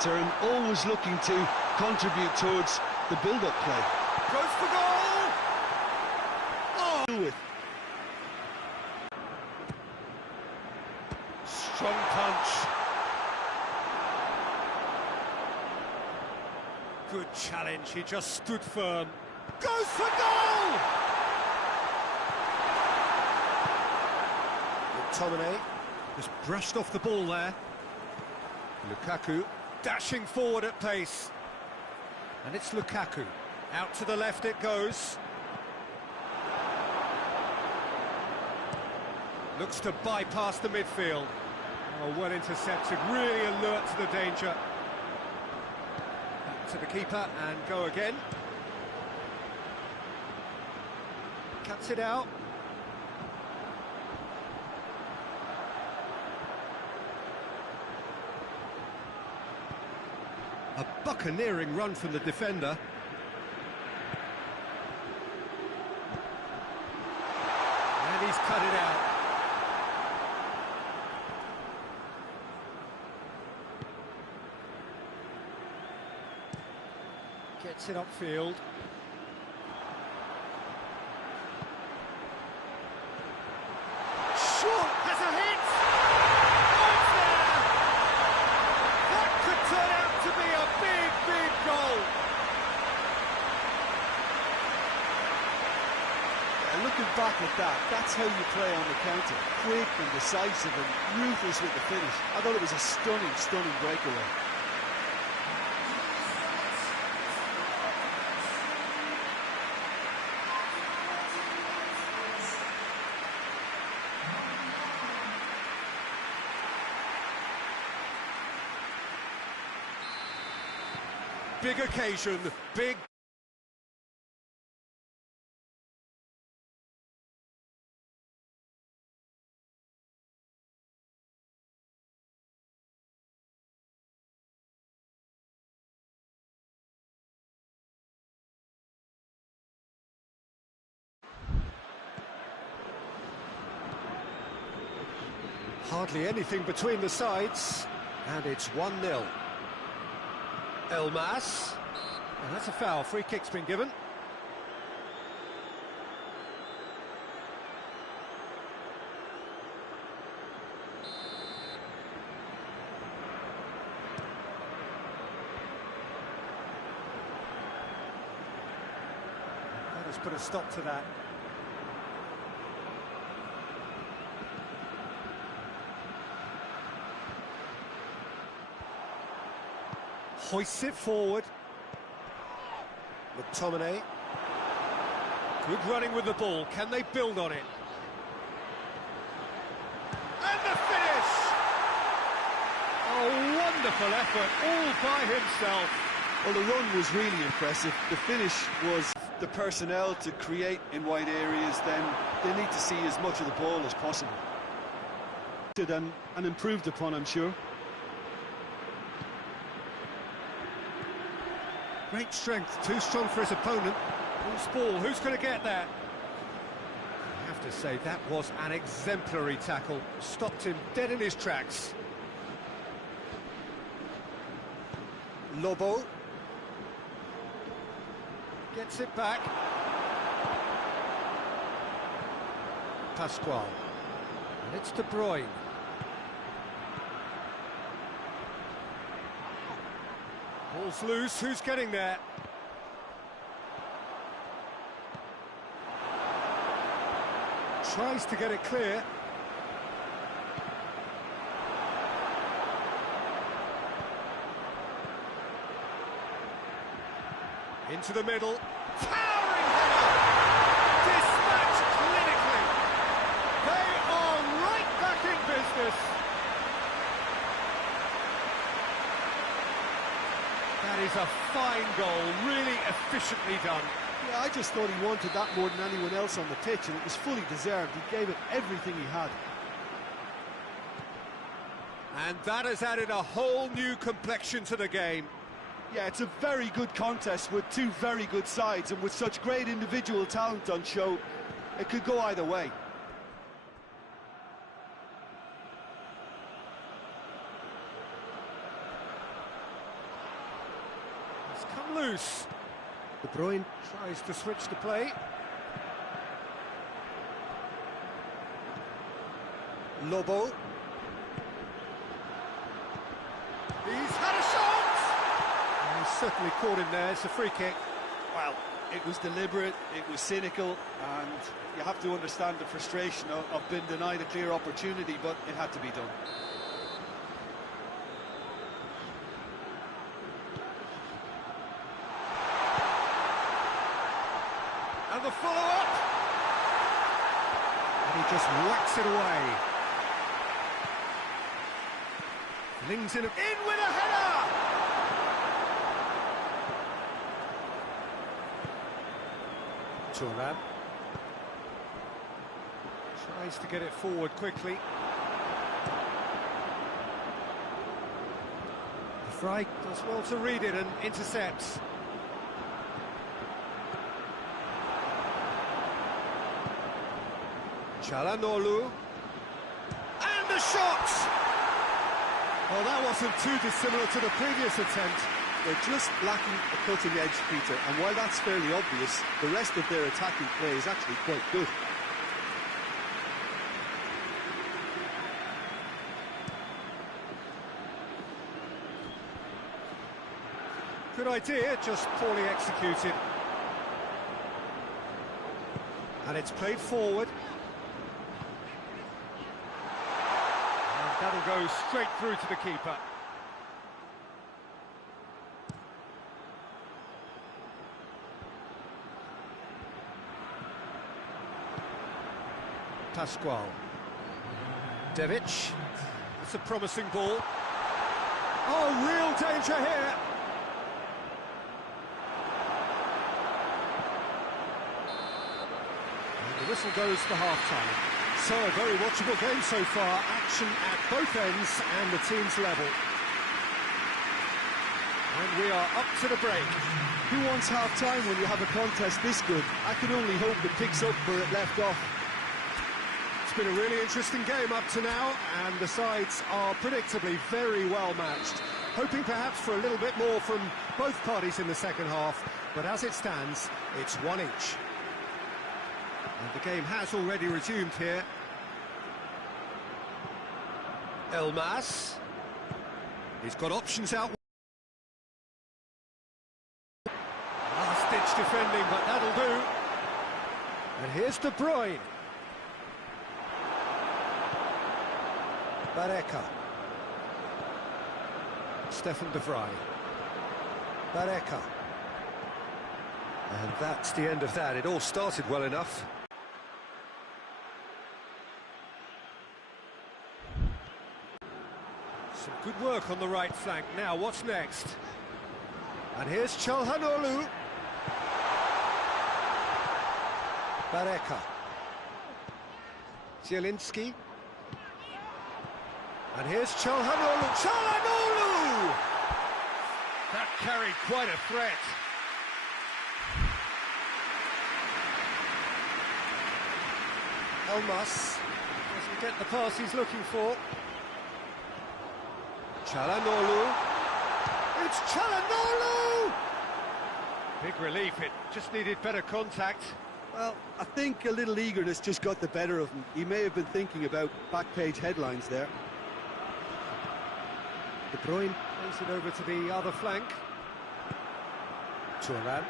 centre and always looking to contribute towards the build-up play. Goes for goal! Oh! Strong punch. Good challenge, he just stood firm. Goes for goal! McTominay just brushed off the ball there. Lukaku dashing forward at pace. And it's Lukaku. Out to the left it goes. Looks to bypass the midfield. Oh, well intercepted, really alert to the danger. Back to the keeper and go again. Cuts it out. A buccaneering run from the defender. And he's cut it out. Gets it upfield. Short has a hit! Oh, it's there! That could turn out to be a big, big goal! Yeah, looking back at that, that's how you play on the counter. Quick and decisive and ruthless with the finish. I thought it was a stunning, stunning breakaway. Big occasion, big... Hardly anything between the sides, and it's 1-0. Elmas, and that's a foul. Free kick's been given. That has put a stop to that. Hoists it forward. McTominay. Good running with the ball. Can they build on it? And the finish! A wonderful effort, all by himself. Well, the run was really impressive. The finish was the personnel to create in wide areas. Then they need to see as much of the ball as possible. And improved upon, I'm sure. Great strength, too strong for his opponent. Loose ball, who's going to get that? I have to say, that was an exemplary tackle. Stopped him dead in his tracks. Lobo. Gets it back. Pascual. And it's De Bruyne. Ball's loose, who's getting there? Tries to get it clear. Into the middle. Towering header! Dispatched clinically. They are right back in business. That is a fine goal, really efficiently done. Yeah, I just thought he wanted that more than anyone else on the pitch, and it was fully deserved. He gave it everything he had. And that has added a whole new complexion to the game. Yeah, it's a very good contest with two very good sides, and with such great individual talent on show, it could go either way. It's come loose. De Bruyne tries to switch the play. Lobo. He's had a shot! And he's certainly caught him there. It's a free kick. Well, it was deliberate, it was cynical, and you have to understand the frustration of being denied a clear opportunity, but it had to be done. And the follow-up! And he just whacks it away. Flings in with a header! Turan tries to get it forward quickly. Fry does well to read it and intercepts. Çalhanoğlu. And the shot! Well, that wasn't too dissimilar to the previous attempt. They're just lacking a cutting edge, Peter, and while that's fairly obvious, the rest of their attacking play is actually quite good. Good idea, just poorly executed. And it's played forward. And that'll go straight through to the keeper. Pascual. Devic. That's a promising ball. Oh, real danger here. And the whistle goes for half-time. So, a very watchable game so far. Action at both ends and the team's level. And we are up to the break. Who wants half-time when you have a contest this good? I can only hope it picks up where it left off. It's been a really interesting game up to now, and the sides are predictably very well matched. Hoping perhaps for a little bit more from both parties in the second half, but as it stands, it's one each. And the game has already resumed here. Elmas. He's got options out. Last-ditch defending, but that'll do. And here's De Bruyne. Barreca. Stefan de Vrij. Barreca. And that's the end of that. It all started well enough. Some good work on the right flank. Now, what's next? And here's Çalhanoğlu. Barreca. Zielinski. And here's Çalhanoğlu. Çalhanoğlu! That carried quite a threat. Elmas doesn't get the pass he's looking for. Çalhanoğlu. It's Çalhanoğlu! Big relief, it just needed better contact. Well, I think a little eagerness just got the better of him. He may have been thinking about back-page headlines there. De Bruyne plays it over to the other flank. Turan.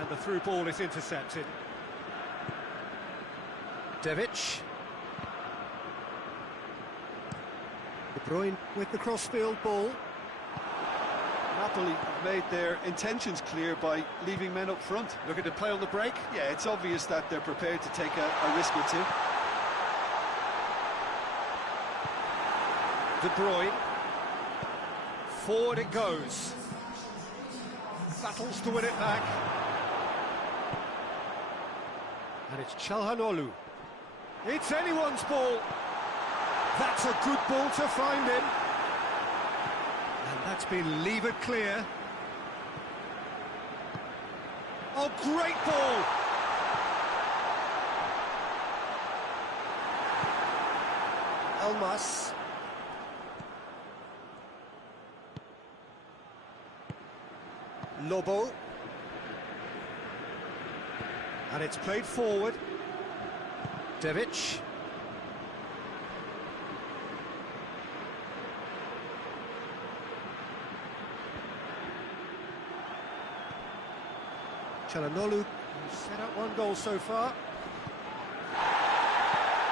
And the through ball is intercepted. Devic. De Bruyne with the crossfield ball. Napoli made their intentions clear by leaving men up front. Looking to play on the break. Yeah, it's obvious that they're prepared to take a risk or two. De Bruyne. Forward it goes. Battles to win it back. And it's Çalhanoğlu. It's anyone's ball. That's a good ball to find him. And that's been levered clear. Oh, great ball! Elmas. Lobo. And it's played forward. Devic. Çalhanoğlu set up one goal so far.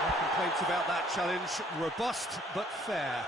No complaints about that challenge. Robust but fair.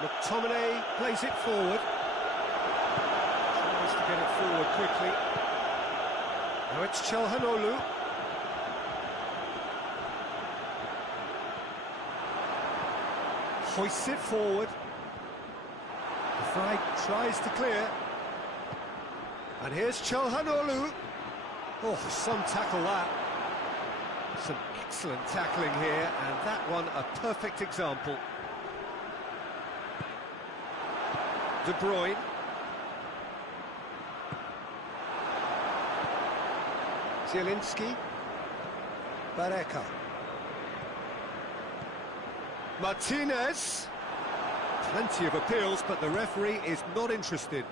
McTominay plays it forward. Tries to get it forward quickly. Now it's Çalhanoğlu. Hoists it forward. The fly tries to clear. And here's Çalhanoğlu. Oh, some tackle that. Some excellent tackling here, and that one a perfect example. De Bruyne. Zielinski. Bareka. Martinez. Plenty of appeals, but the referee is not interested.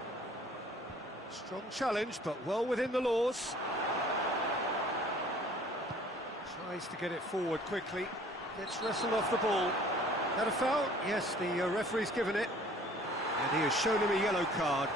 Strong challenge, but well within the laws. Tries to get it forward quickly. Gets wrestled off the ball. That a foul? Yes, the referee's given it. And he has shown him a yellow card.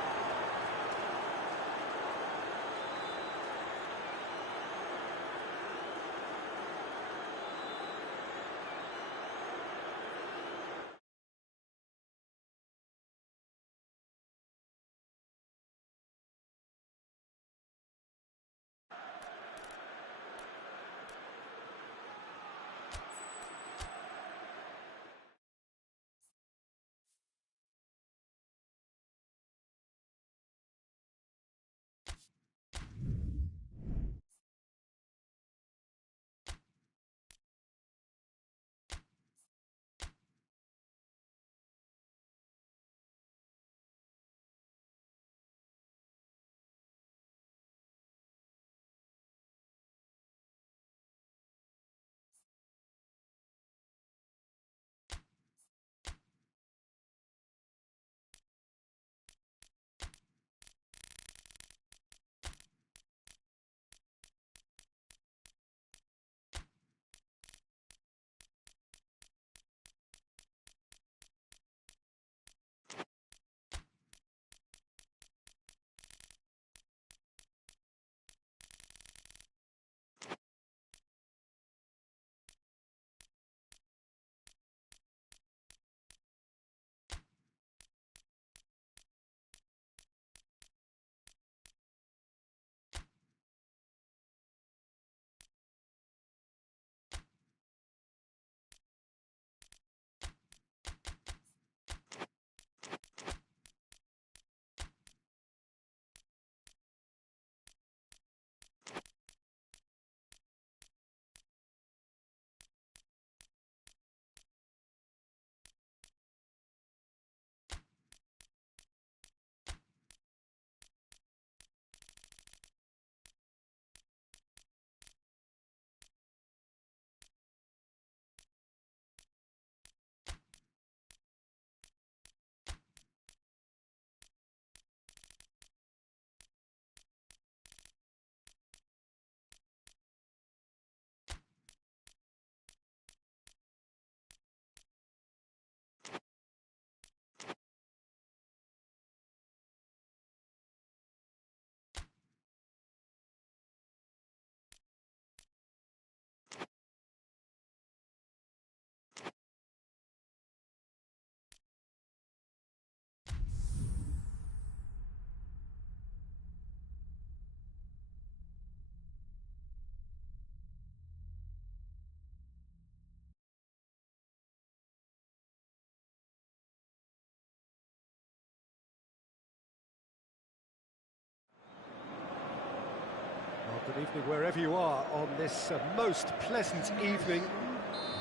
Good evening wherever you are on this most pleasant evening.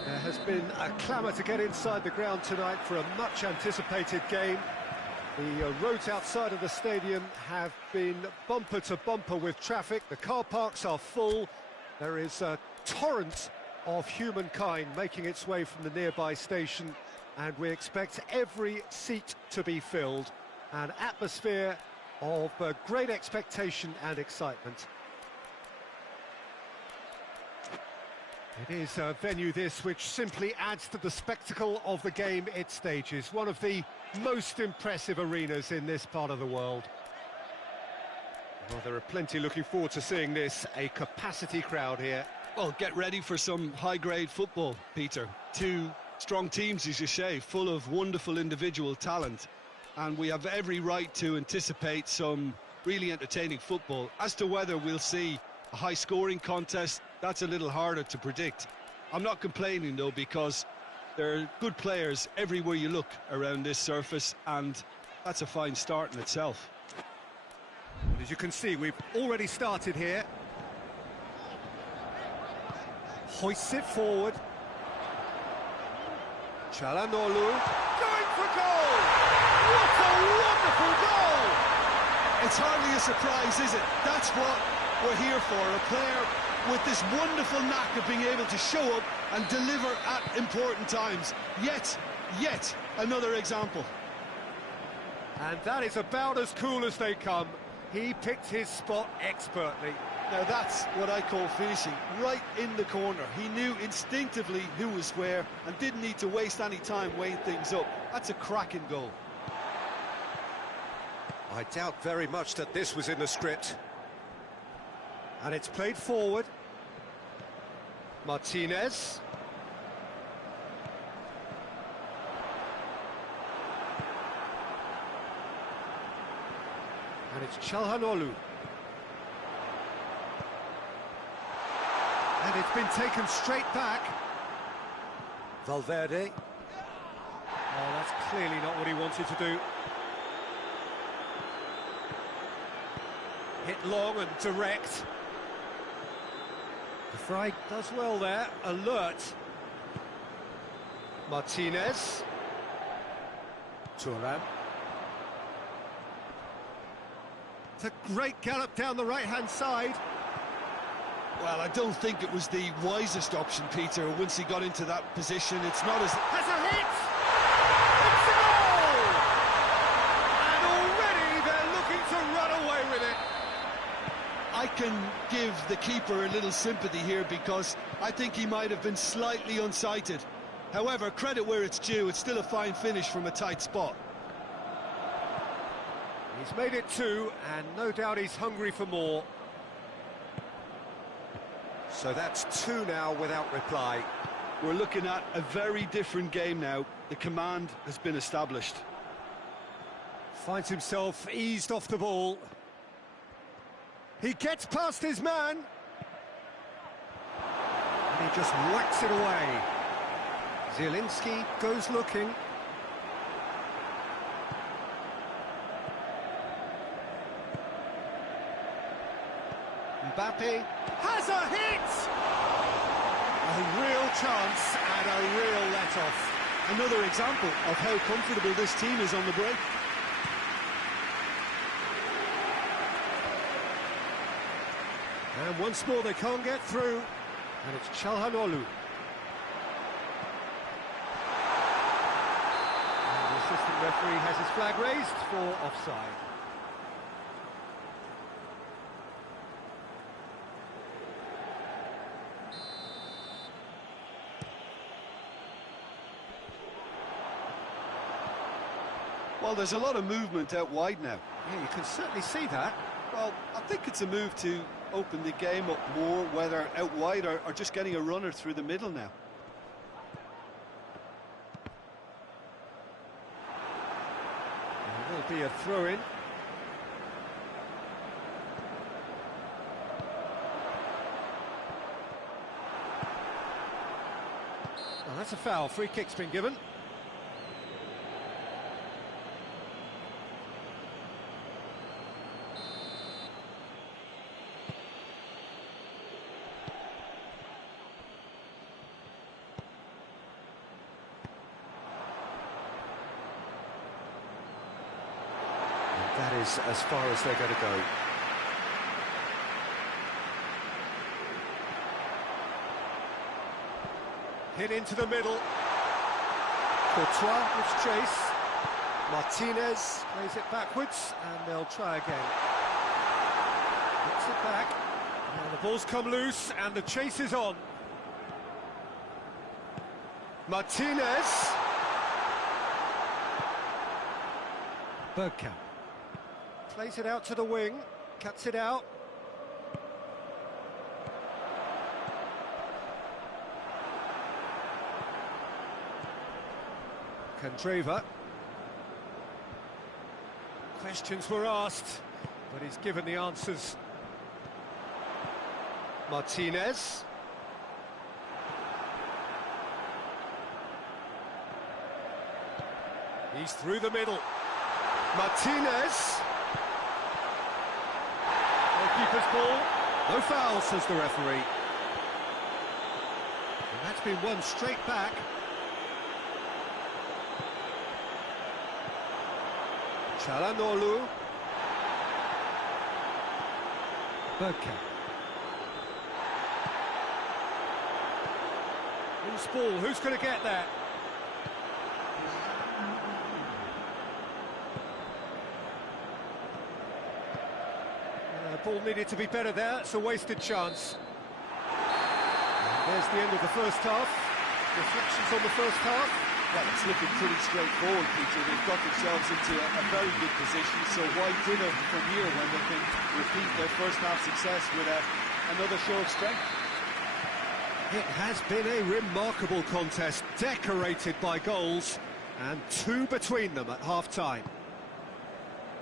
There has been a clamour to get inside the ground tonight for a much anticipated game. The roads outside of the stadium have been bumper to bumper with traffic. The car parks are full. There is a torrent of humankind making its way from the nearby station, and we expect every seat to be filled. An atmosphere of great expectation and excitement. It is a venue this which simply adds to the spectacle of the game it stages. One of the most impressive arenas in this part of the world. Well, there are plenty looking forward to seeing this, a capacity crowd here. Well, get ready for some high-grade football, Peter. Two strong teams, as you say, full of wonderful individual talent. And we have every right to anticipate some really entertaining football. As to whether we'll see a high-scoring contest, that's a little harder to predict. I'm not complaining, though, because there are good players everywhere you look around this surface, and that's a fine start in itself. As you can see, we've already started here. Hoists it forward. Çalhanoğlu going for goal! What a wonderful goal! It's hardly a surprise, is it? That's what we're here for, a player with this wonderful knack of being able to show up and deliver at important times. Yet another example. And that is about as cool as they come. He picked his spot expertly. Now that's what I call finishing, right in the corner. He knew instinctively who was where and didn't need to waste any time weighing things up. That's a cracking goal. I doubt very much that this was in the script. And it's played forward. Martinez. And it's Çalhanoğlu. And it's been taken straight back. Valverde. Oh, that's clearly not what he wanted to do. Hit long and direct. The Fry does well there, alert. Martinez. Thuram. It's a great gallop down the right-hand side. Well, I don't think it was the wisest option, Peter, once he got into that position. It's not as... Has a hit! It's a goal! And already they're looking to run away with it. I can give the keeper a little sympathy here because I think he might have been slightly unsighted. However, credit where it's due, it's still a fine finish from a tight spot. He's made it two, and no doubt he's hungry for more. So that's two now without reply. We're looking at a very different game now. The command has been established. Finds himself eased off the ball. He gets past his man. And he just whacks it away. Zielinski goes looking. Mbappe has a hit! A real chance and a real let-off. Another example of how comfortable this team is on the break. And once more they can't get through. And it's Çalhanoğlu. And the assistant referee has his flag raised for offside. Well, there's a lot of movement out wide now. Yeah, you can certainly see that. Well, I think it's a move to open the game up more, whether out wide or just getting a runner through the middle now. There will be a throw-in. Oh, that's a foul. Free kick's been given. That is as far as they're going to go. Hit into the middle. Courtois gives chase. Martinez plays it backwards, and they'll try again. Gets it back. And the ball's come loose, and the chase is on. Martinez. Bergkamp. Plays it out to the wing. Cuts it out. Candreva. Questions were asked, but he's given the answers. Martinez. He's through the middle. Martinez. Goalkeeper's ball. No foul, says the referee. And that's been won straight back. Çalhanoğlu. Bergkamp. Loose ball, who's going to get that? Ball needed to be better there, it's a wasted chance. And there's the end of the first half. Reflections on the first half. Well, it's looking pretty straightforward, Peter. They've got themselves into a very good position, so why dinner from here when they can repeat their first half success with another show of strength? It has been a remarkable contest, decorated by goals, and two between them at half-time.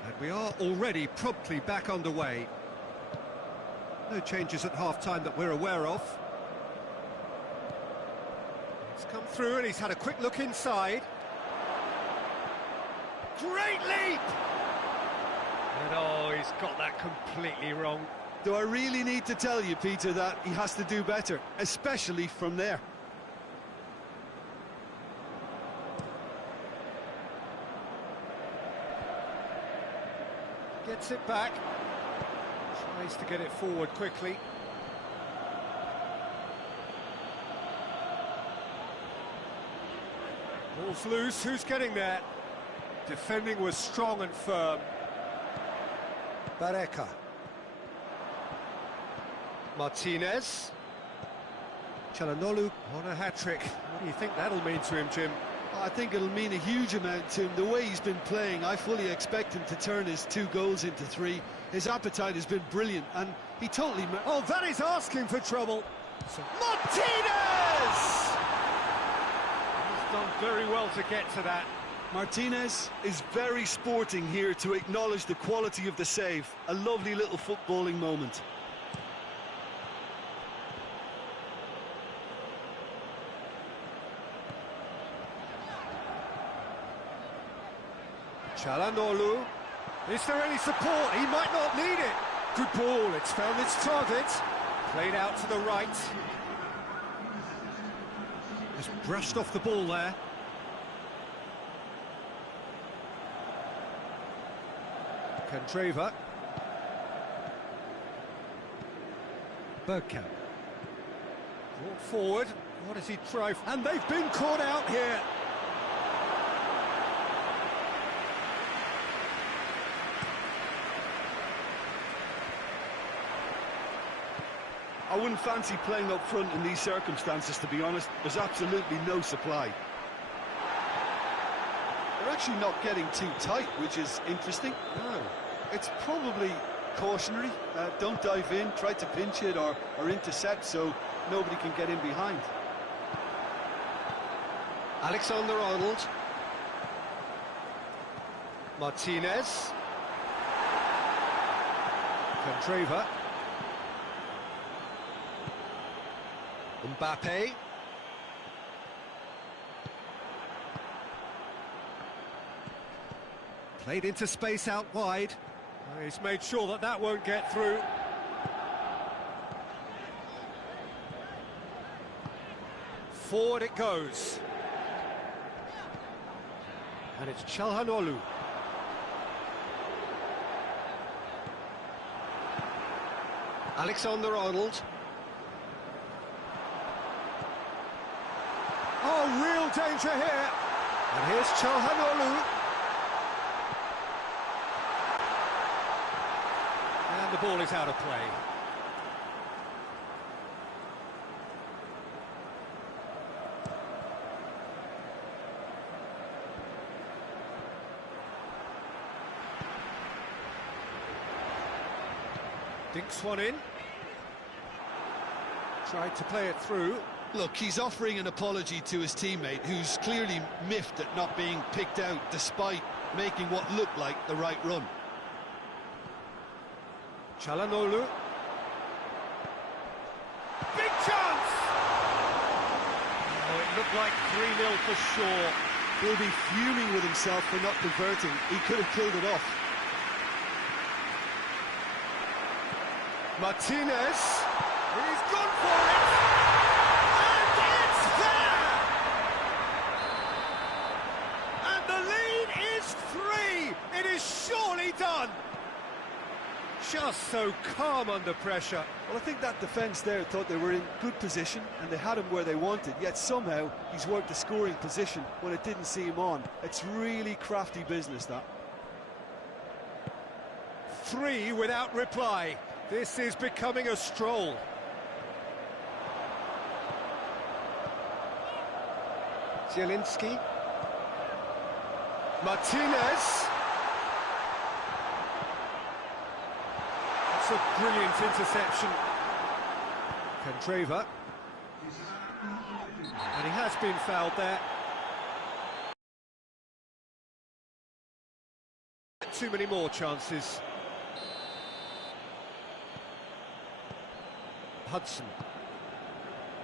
And we are already promptly back underway. No changes at half-time that we're aware of. He's come through and he's had a quick look inside. Great leap! And oh, he's got that completely wrong. Do I really need to tell you, Peter, that he has to do better, especially from there? Gets it back. Tries to get it forward quickly. Ball's loose, who's getting there? Defending was strong and firm. Barreca. Martinez. Çalhanoğlu on a hat-trick. What do you think that'll mean to him, Jim? I think it'll mean a huge amount to him. The way he's been playing, I fully expect him to turn his 2 goals into 3. His appetite has been brilliant, and he totally... Oh, that is asking for trouble. So Martinez! He's done very well to get to that. Martinez is very sporting here to acknowledge the quality of the save. A lovely little footballing moment. Çalhanoğlu. Is there any support? He might not need it. Good ball, it's found its target. Played out to the right. Just brushed off the ball there. Candreva. Bergkamp. Brought forward. What does he try? And they've been caught out here. I wouldn't fancy playing up front in these circumstances, to be honest. There's absolutely no supply. They're actually not getting too tight, which is interesting. No. It's probably cautionary. Don't dive in, try to pinch it or intercept so nobody can get in behind. Alexander-Arnold. Martinez. Candreva. Mbappe. Played into space out wide. He's made sure that that won't get through. Forward it goes. And it's Çalhanoğlu. Alexander-Arnold. Oh, real danger here. And here's Çalhanoğlu. And the ball is out of play. Dinks one in. Tried to play it through. Look, he's offering an apology to his teammate, who's clearly miffed at not being picked out despite making what looked like the right run. Çalhanoğlu. Big chance! Oh, it looked like 3-0 for sure. He'll be fuming with himself for not converting. He could have killed it off. Martinez. He's gone for it! And it's there! And the lead is 3! It is surely done! Just so calm under pressure. Well, I think that defence there thought they were in good position and they had him where they wanted, yet somehow he's worked the scoring position when it didn't see him on. It's really crafty business, that. 3 without reply. This is becoming a stroll. Zielinski. Martinez. That's a brilliant interception. Candreva. And he has been fouled there. Too many more chances. Hudson.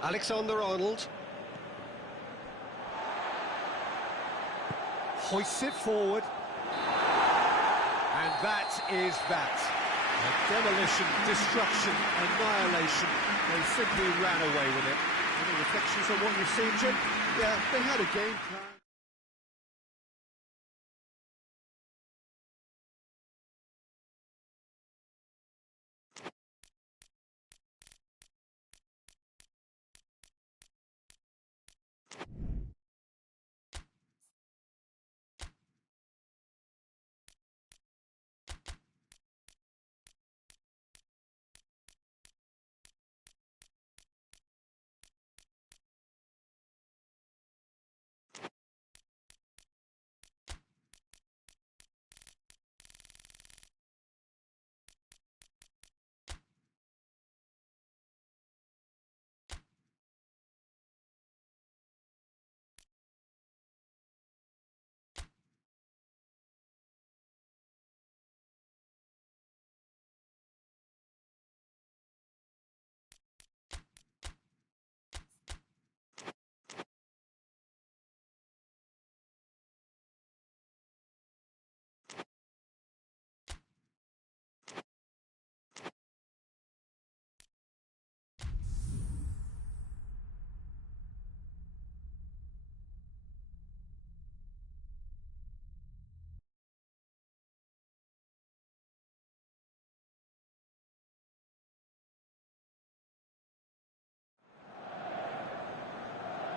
Alexander-Arnold. Hoists it forward. And that is that. Demolition, destruction, annihilation. They simply ran away with it. Any reflections on what you've seen, Jim? Yeah, they had a game plan.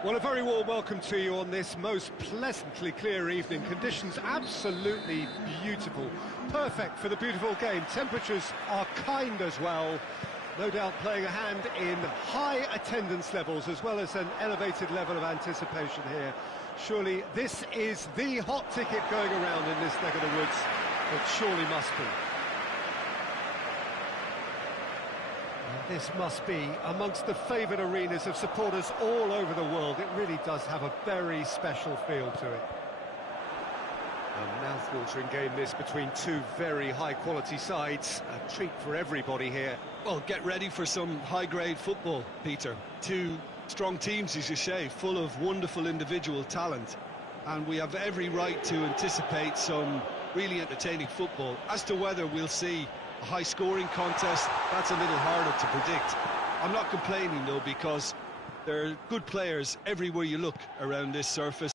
Well, a very warm welcome to you on this most pleasantly clear evening. Conditions absolutely beautiful. Perfect for the beautiful game. Temperatures are kind as well. No doubt playing a hand in high attendance levels as well as an elevated level of anticipation here. Surely this is the hot ticket going around in this neck of the woods. It surely must be. This must be amongst the favoured arenas of supporters all over the world. It really does have a very special feel to it. A mouth-watering game this between two very high-quality sides. A treat for everybody here. Well, get ready for some high-grade football, Peter. Two strong teams, as you say, full of wonderful individual talent. And we have every right to anticipate some really entertaining football. As to whether we'll see a high-scoring contest, that's a little harder to predict. I'm not complaining, though, because there are good players everywhere you look around this surface.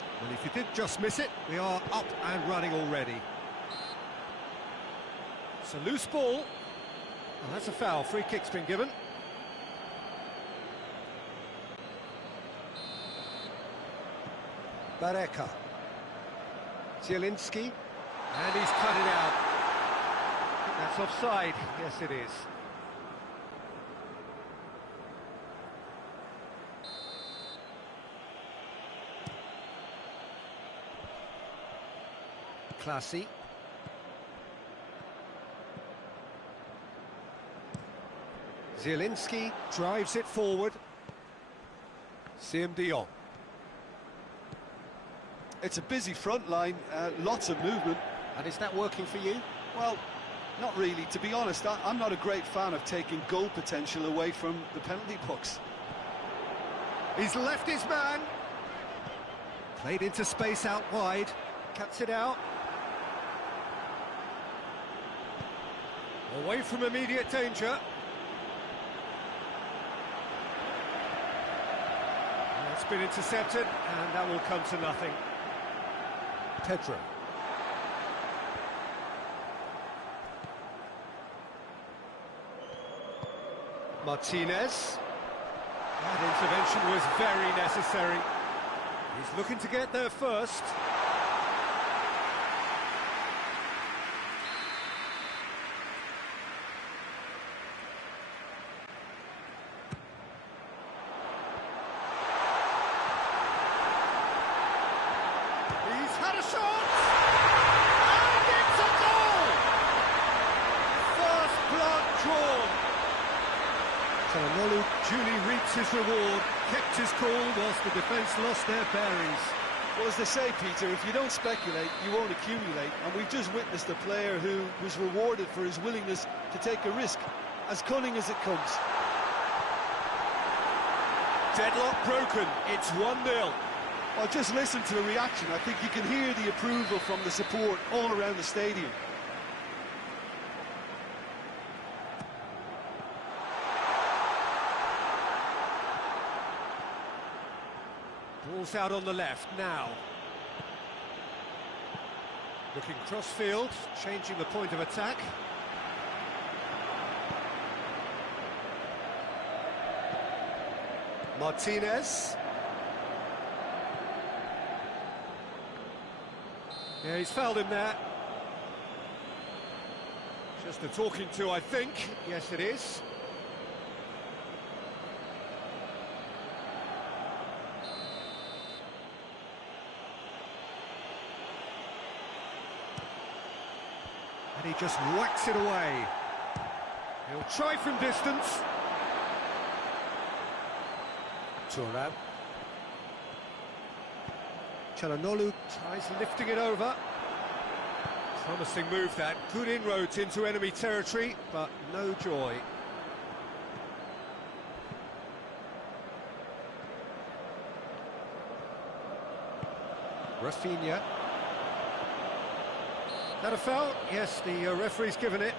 Well, if you did just miss it, we are up and running already. It's a loose ball. Oh, that's a foul. Free kick's been given. Bareka. Zielinski. And he's cut it out. I think that's offside. Yes, it is. Classy. Zielinski drives it forward. Siem de Jong. It's a busy front line, lots of movement. And is that working for you? Well, not really. To be honest, I'm not a great fan of taking goal potential away from the penalty box. He's left his man. Played into space out wide. Cuts it out. Away from immediate danger. It's been intercepted, and that will come to nothing. Pedro. Martinez. That intervention was very necessary. He's looking to get there first. He's had a shot! And it's a goal! First blood drawn. Çalhanoğlu duly reaps his reward, kept his cool whilst the defence lost their bearings. Well, as they say, Peter, if you don't speculate, you won't accumulate. And we've just witnessed a player who was rewarded for his willingness to take a risk, as cunning as it comes. Deadlock broken, it's 1-0. Well, just listen to the reaction. I think you can hear the approval from the support all around the stadium. Ball's out on the left now. Looking cross-field, changing the point of attack. Martinez. Yeah, he's fouled him there. Just a talking to, I think. Yes, it is. And he just whacks it away. He'll try from distance. Thuram. Çalhanoğlu tries lifting it over. Promising move that. Good inroads into enemy territory, but no joy. Rafinha. That a foul? Yes, the referee's given it.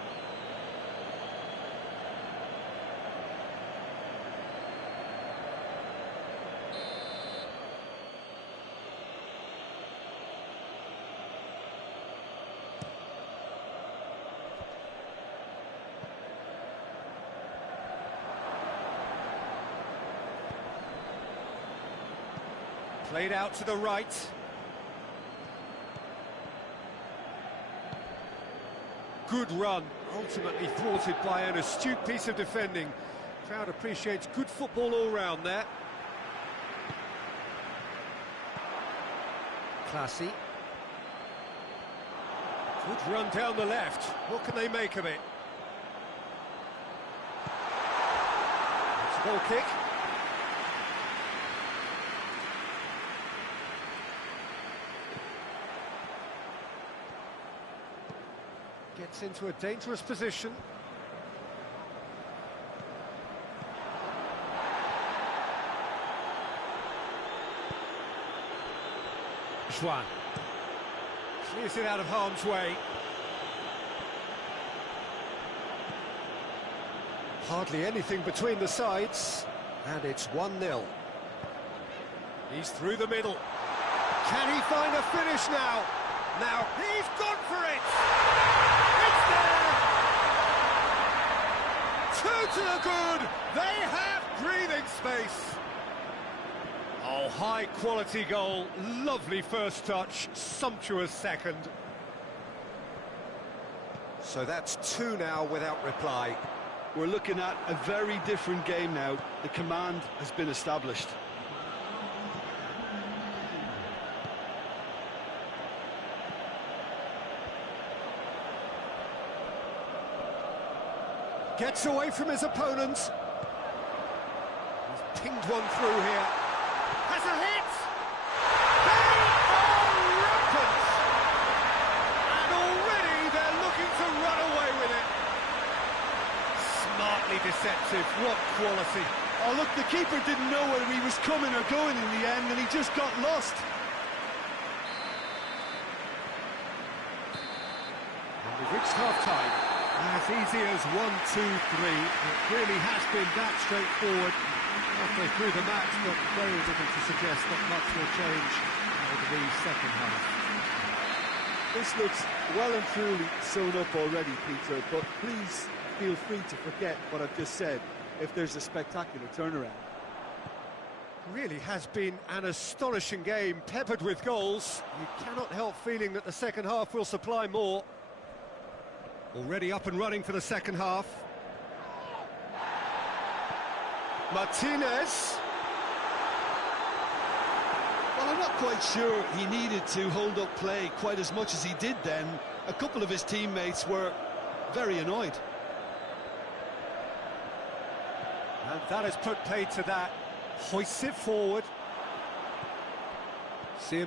Played out to the right. Good run, ultimately thwarted by an astute piece of defending. Crowd appreciates good football all round there. Classy. Good run down the left. What can they make of it? It's a goal kick. Gets into a dangerous position. Juan clears it out of harm's way. Hardly anything between the sides, and it's 1-0. He's through the middle. Can he find a finish now? Now he's gone for it! It's there! Two to the good. They have breathing space. Oh, high-quality goal. Lovely first touch. Sumptuous second. So that's two now without reply. We're looking at a very different game now. The command has been established. Gets away from his opponent. He's pinged one through here. Has a hit! They are rampant! And already they're looking to run away with it. Smartly deceptive, what quality. Oh, look, the keeper didn't know whether he was coming or going in the end, and he just got lost. And we've reached half-time. As easy as 1, 2, 3. It really has been that straightforward halfway through the match, but very difficult to suggest that much will change over the second half. This looks well and truly sewn up already, Peter, but please feel free to forget what I've just said if there's a spectacular turnaround. Really has been an astonishing game, peppered with goals. You cannot help feeling that the second half will supply more. Already up and running for the second half. Martinez. Well, I'm not quite sure he needed to hold up play quite as much as he did then. A couple of his teammates were very annoyed. And that has put paid to that. Hoists it forward.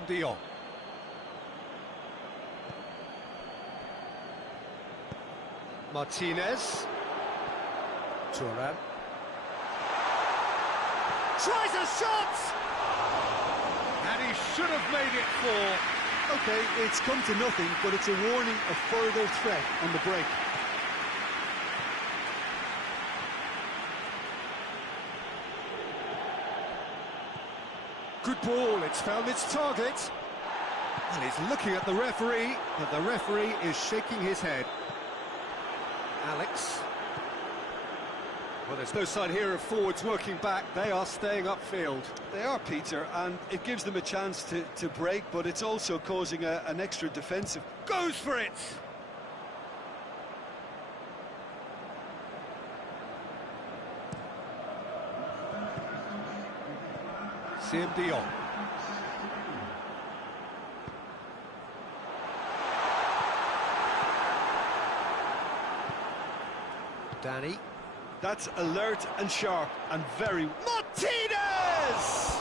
Dion. Martinez. Turan. Tries a shot! And he should have made it 4. Okay, it's come to nothing, but it's a warning of further threat on the break. Good ball, it's found its target. And he's looking at the referee, but the referee is shaking his head. Alex. Well, there's no sign here of forwards working back. They are staying upfield. They are, Peter, and it gives them a chance to break, but it's also causing an extra defensive. Goes for it! Dion. Danny. That's alert and sharp and very... Martinez!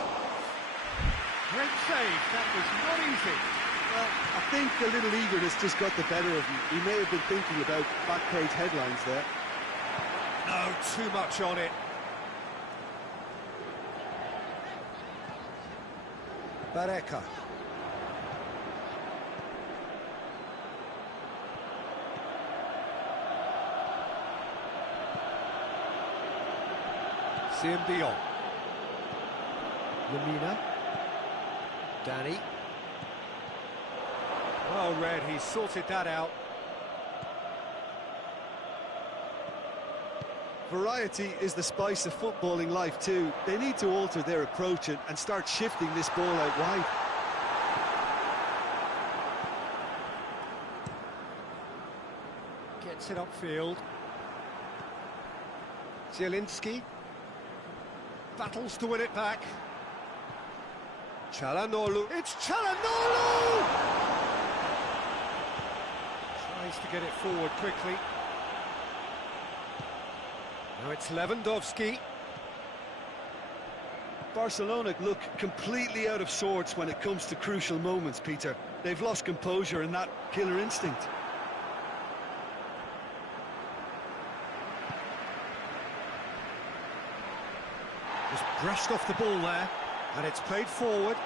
Great save, that was not easy. Well, I think a little eagerness just got the better of him. He may have been thinking about back page headlines there. No, too much on it. Barreca. Dion. Lamina. Danny. Well read, he sorted that out. Variety is the spice of footballing life too. They need to alter their approach and start shifting this ball out wide. Gets it upfield. Zielinski. Battles to win it back. Çalhanoğlu. It's Çalhanoğlu! Tries to get it forward quickly. Now it's Lewandowski. Barcelona look completely out of sorts when it comes to crucial moments, Peter. They've lost composure and that killer instinct. Just brushed off the ball there, and it's played forward.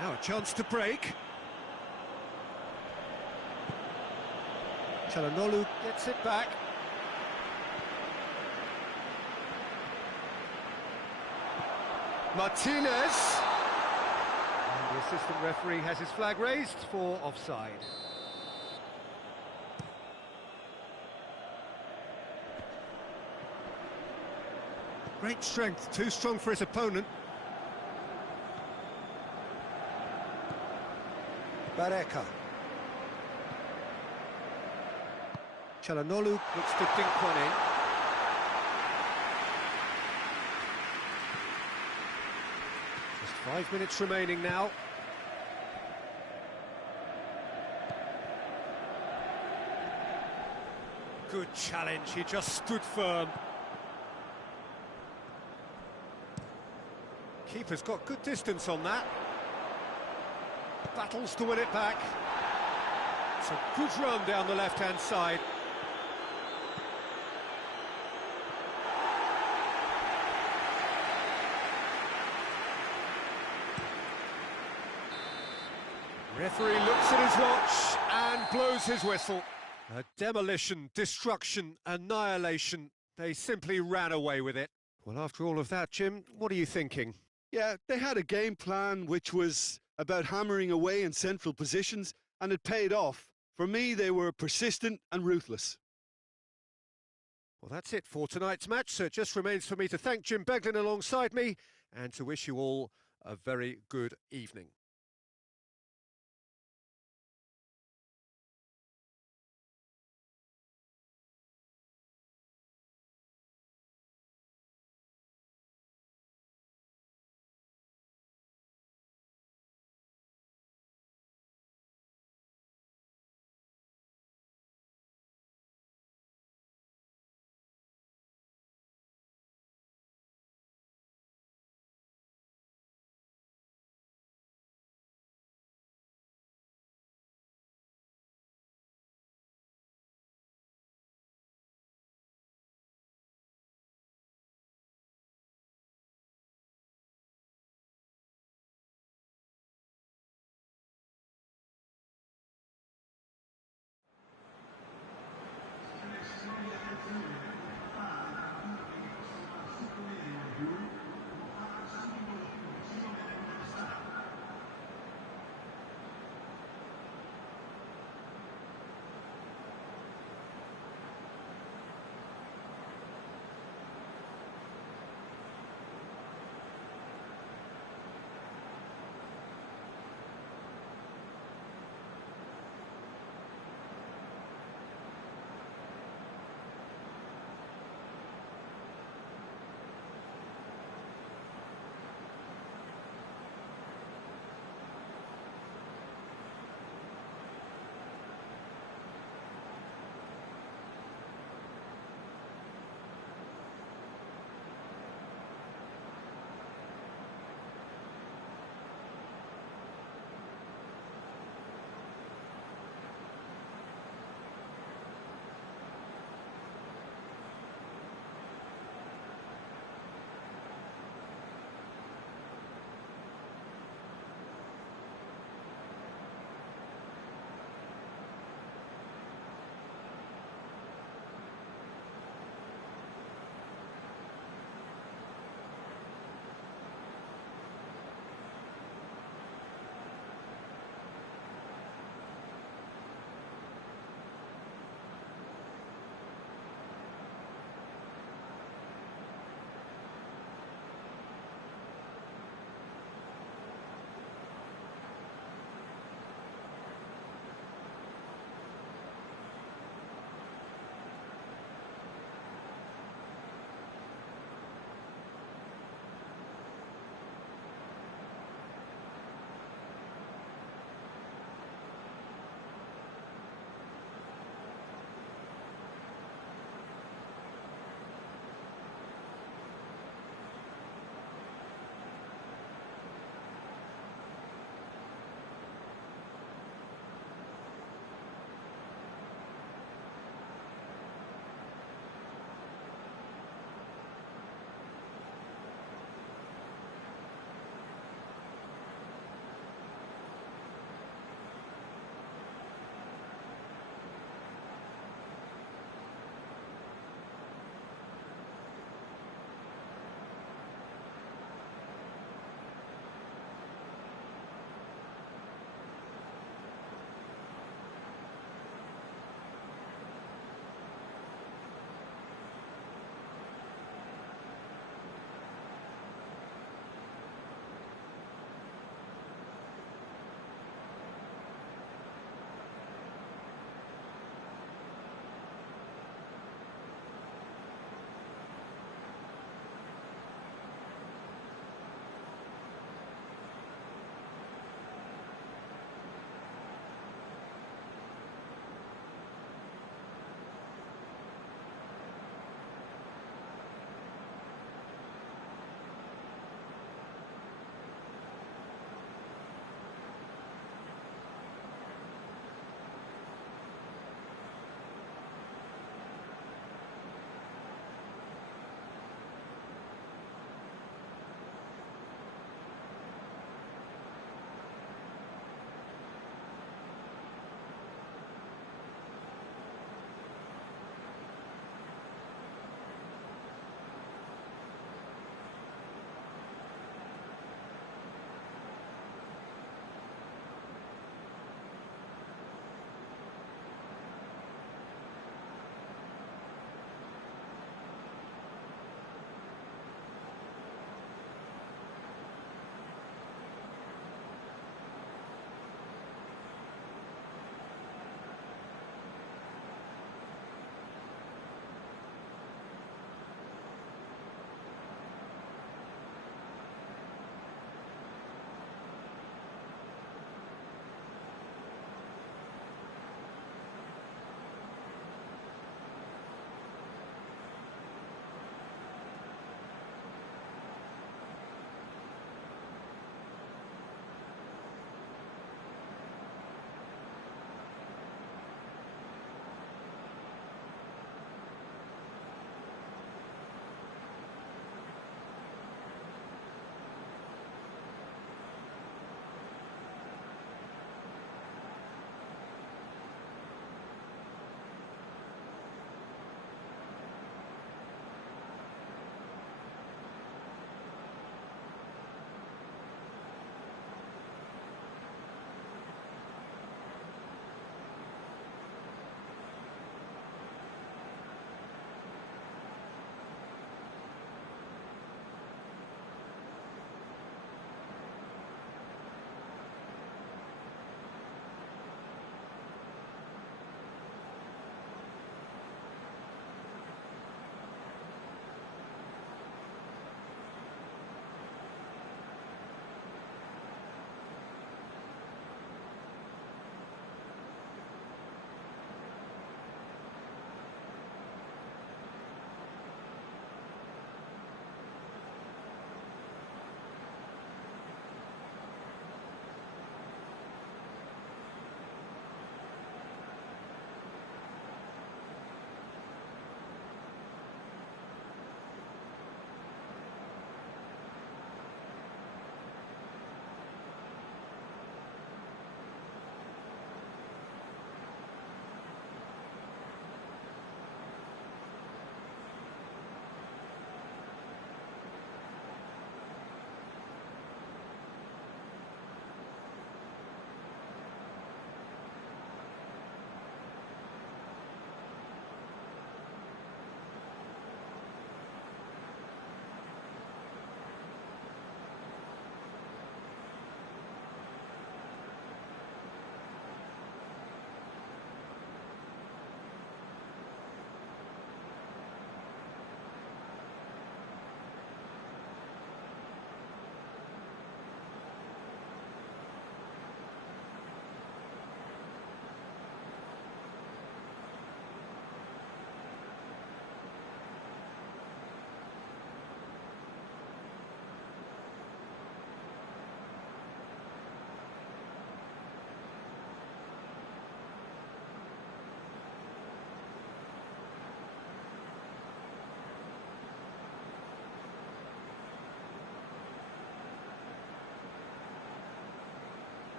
Now a chance to break. Çalhanoğlu gets it back. Martinez. And the assistant referee has his flag raised for offside. Great strength, too strong for his opponent. Bareka. Çalhanoğlu looks to dink one in. Just 5 minutes remaining now. Good challenge, he just stood firm. Keeper's got good distance on that. Battles to win it back. It's a good run down the left-hand side. Referee looks at his watch and blows his whistle. A demolition, destruction, annihilation. They simply ran away with it. Well, after all of that, Jim, what are you thinking? Yeah, they had a game plan which was about hammering away in central positions, and it paid off. For me, they were persistent and ruthless. Well, that's it for tonight's match, so it just remains for me to thank Jim Beglin alongside me and to wish you all a very good evening.